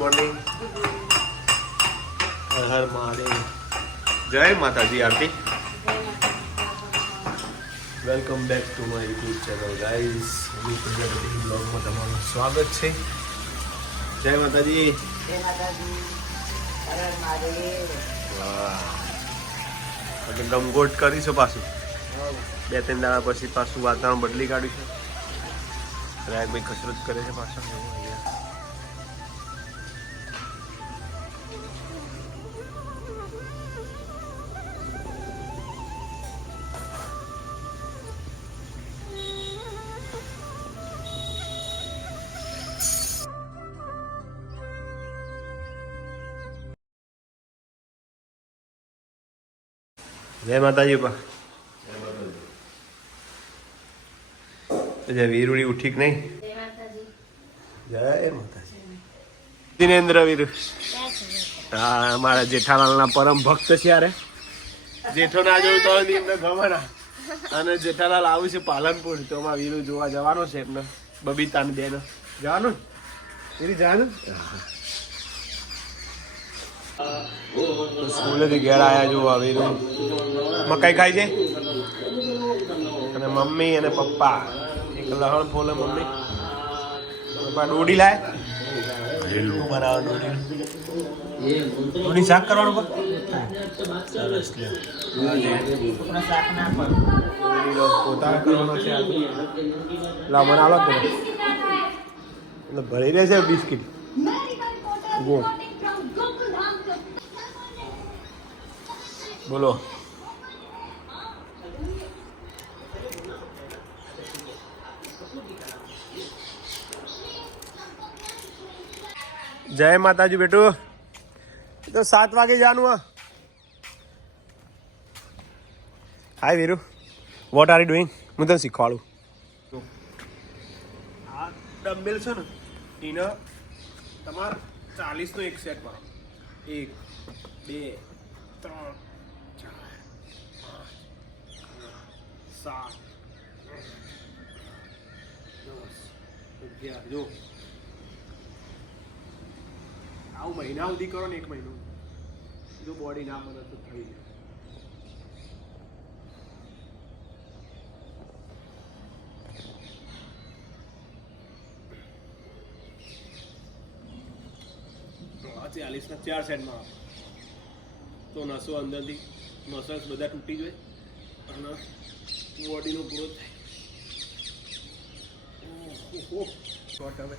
Morning. હર મહાદેવ. જય માતાજી આરતી. Welcome back to my YouTube channel guys. બ્લોગમાં તમારું સ્વાગત છે. જય માતાજી. જય માતાજી. હર મહાદેવ. વાહ, એટલે ગમગોટ કરીશું પાછું. 2-3 દાડા પછી પાછું વાતાવરણ બદલી કાઢ્યું છે. રાયકભાઈ કસરત કરે છે પાછળ. જય માતાજી પા. જય વીરુડી ઉઠી કે નહીં? જય માતાજી. દિનેન્દ્ર વીરુ. હા, અમારા જેઠાલાલના પરમ ભક્ત છે. યારે જેઠો ના જોયું તો એમને ગમના. અને જેઠાલાલ આવ્યું છે પાલનપુર, તો અમારા વીરુ જોવા જવાનો છે. એમને બબીતાને બેન જવાનું વીરી જવાનું. સ્કૂલેથી ઘેર આવ્યા જોવા વીરુ મકાઈ ખાય છે. અને મમ્મી અને પપ્પા એક લહણ ફોલે. મમ્મી પપ્પા દોડી લાય બનાવવા. દોડી શાક કરવાનું સરસ. પોતા કરવાનો છે. લાવ મને આલો તો એટલે ભરી રહેશે બિસ્કીટ ગોળ. બોલો. જય માતાજી બેટું. તો 7 વાગે જવાનું. Hi Veeru, what are you doing? હું તને શીખવાડું. આ ડમ્બેલ છે ને એને તમારે 40નો એક સેટ મારો. 1 2 3 4 5 6 7 8 9 10 જો આવું મહિના સુધી કરો ને. 1 મહિનો જો બોડી ના મદદ તો થઈ જાય. આ 40ના 4 સેટમાં આવે તો નસો અંદરથી મસલ્સ બધા તૂટી જાય અને બોડીનો ગ્રોથ થાય. હવે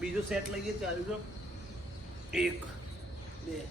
બીજો સેટ લઈએ. 40. 1 2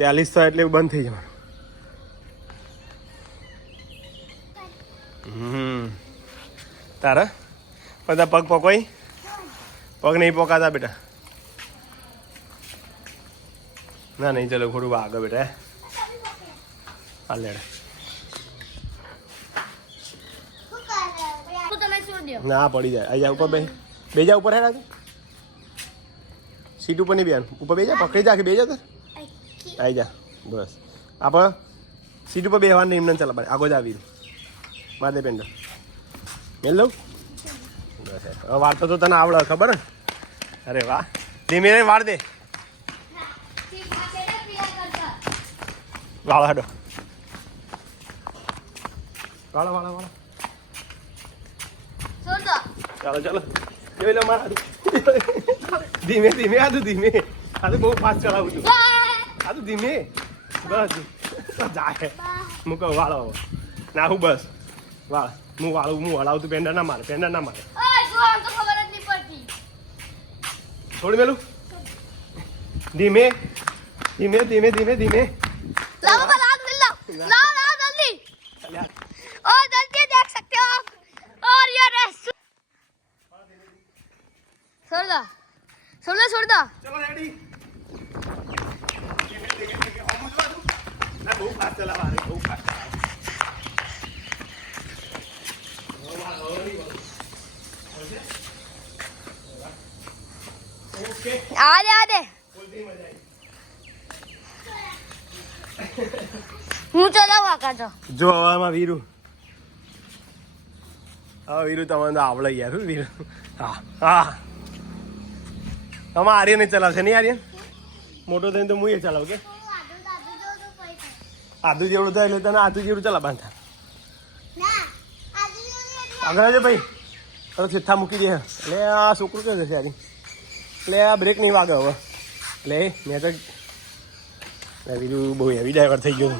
40 થાય એટલે બંધ થઈ જવાનું. તારા બધા પગ પકોઈ? પગ નહીં પોકાતા બેટા? ના નહીં, ચલો થોડું આગળ બેટા. હાલ લેડે. ના પડી જાય. આવી જા ઉપર. બે જા ઉપર. હેડા સીટ ઉપર નહીં બેન. ઉપર બે જા. પકડી જા કે બે જા. તો આવી જા. બસ આપણે સીટ ઉપર બેહવાનું એમને ચાલ. આગળ જ આવી મારે દે પેન્ડલ મેલ લઉં. બસ હવે વાળતો તો તને આવડે ખબર ને? અરે વાહ. ધીમે વાળ દે. વાળો હાડો. વાળો વાળો વાળો. ચાલો ચાલો જોઈ લો મારા. ધીમે ધીમે. આ તો ધીમે. આ તો બહુ ફાસ્ટ ચલાવું છું. આ તો ધીમે. બસ જાય. મૂકો વાળો ના. હું બસ વાળ. હું હલાવું તું. પેન્ડર ના મારે. થોડી મેલું. ધીમે ધીમે ધીમે ધીમે ધીમે. છોડ દો ચલો રેડી ના બહુ ફાસ્ટ ચલાવવા રે બહુ ફાસ્ટ ઓકે આ દે બોલતી મજા હું ચલાવવા કાઢો જો હવામાં વીરુ હા વીરુ તમને તો આવડે યાર શું વીરુ હા હા આમાં આર્યને ચલાવશે નહીં આર્યન મોટો થઈને તો હું એ ચલાવ કે આદુ જેવડું થાય એટલે તને આદુ જેવડું ચલા બાંધા આગળ છે ભાઈ હવે છેથા મૂકી દે એટલે આ છોકરું ક્યાં જશે આરી એટલે આ બ્રેક નહીં વાગે હવે એટલે મેં તો બીજું બહુ હેવી ડ્રાઈવર થઈ ગયો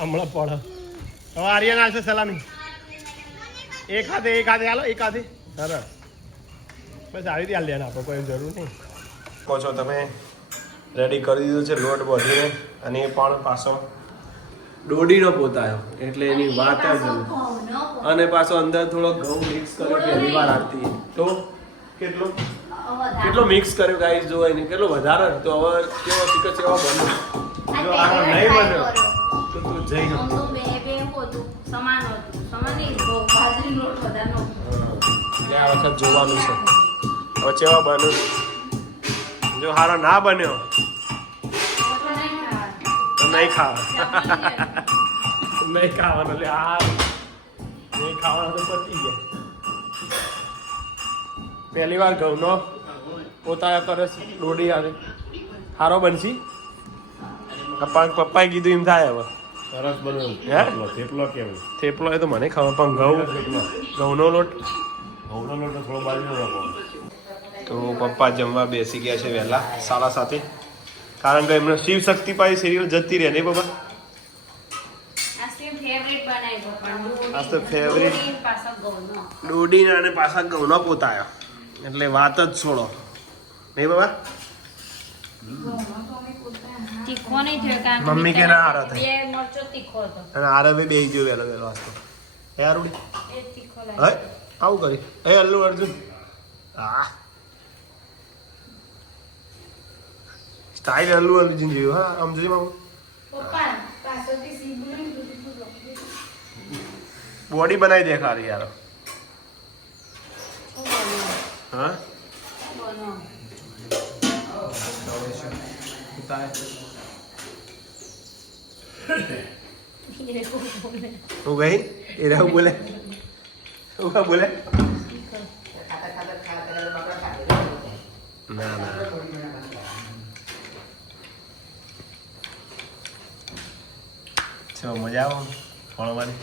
હમણાં પડે હવે આર્યન આવશે સલામી એક હાથે હાલો એક હાથે સરસ બસ આવી રીતે હાલ લેના આપણે કોઈ જરૂર નહીં કહો છો તમે રેડી કરી દીધો છે લોટ બધીને અને એ પણ પાછો દોડીનો પોતાયો એટલે એની વાત જ નહીં અને પાછો અંદર થોડો ઘઉં મિક્સ કર્યો પહેલી વાર આવતી તો કેટલો મિક્સ કર્યો ગાઈસ જો એને કેટલો વધારે તો હવે કેવો ટીકર કેવો બન્યો જો આ નહીં બન્યો તો તું જઈ ગયો આ વખત જોવાનું છે હવે કેવા બન્યું જો હારો ના બન્યો તો નહીં ખાવાનું એટલે આ નહીં ખાવાનું તો પતી ગયા પહેલી વાર ઘઉંનો પોતા કરે દોડી આવે સારો બનશી પપ્પાએ કીધું એમ થાય હવે સરસ બન્યો હે થેપલો કેવું થેપલો એ તો મને ખબર પણ ઘઉંનો લોટ ઘઉંનો લોટ થોડો બાજુ રાખો તો પપ્પા જમવા બેસી ગયા છે વહેલા 7:30 કારણ કે એમને શિવ શક્તિ પાઈ સિરિયલ જતી રહે નહીં પપ્પા આ તો ફેવરેટ દોડીના અને પાછા ઘઉંનો પોતાયો એટલે વાત જ છોડો નહીં બાબા તીખો નહીં થયો કારણ મમ્મી કે ના હારા થાય બે મરચો તીખો હતો અને આરબે બેહી ગયો વહેલો વહેલો વાસ્તો હે આરુડી એ તીખો હે લાગે આવું કરી હે અલ્લુ અર્જુન હા સ્ટાઇલ અલ્લુ અર્જુન જેવું હા આમ જોઈ મામુ પપ્પા પાછળથી સીબુલું બોડી બનાવી દે ખારી યાર હા હું ગઈ એ રહું બોલે હું બોલે ના ના ચો મજા આવો ફળવાની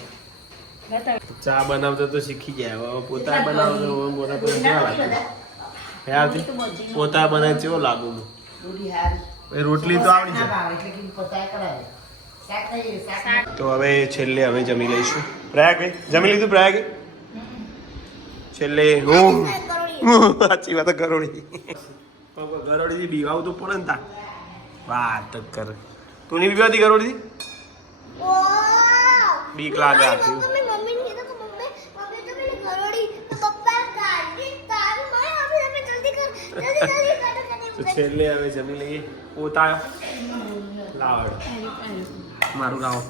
ચા બનાવતો તો શીખી જાય હવે પોતા બનાવતો મોટા પર કેવા લાગે હે આવતી પોતા બનાવે કેવો લાગુ હું એ રોટલી તો આવડી જાય તો હવે છેલ્લે અમે જમી લઈશું પ્રયાગ જમી લીધું પ્રયાગ છેલ્લે હું સાચી વાત ગરોડી ગરોડી બીવાવું તો પડે ને તા વાત જ કર તું નહીં બીવાતી ગરોડી બીક લાગે આથી તો છેલ્લે હવે જમી લઈએ પોતા લાવડ મારું ગાવ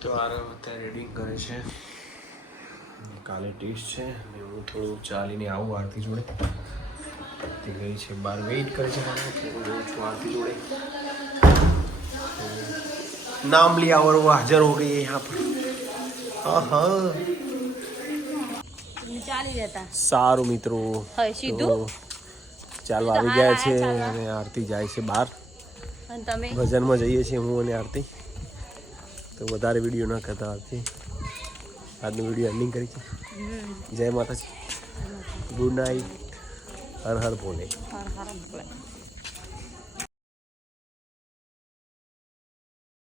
તો આરો અત્યારે રેડિંગ કરે છે કાલે ટેસ્ટ છે અને હું થોડું ચાલીને આવું આરતી જોડે તે ગઈ છે બહાર વેઇટ કરે છે હું છું આરતી જોડે नाम लिया और वो हाजिर हो गई है यहाँ पर ચાલી રહેતા સારું મિત્રો હવે સીધું ચાલો આવી ગયા છે અને આરતી જાય છે બહાર અને તમે ભજનમાં જઈએ છીએ હું અને આરતી તો વધારે વિડીયો ન કરતા આરતી આજનો વિડીયો એન્ડિંગ કરી છે જય માતાજી ગુડ નાઇટ હર હર ભોલે હર હર ભોલે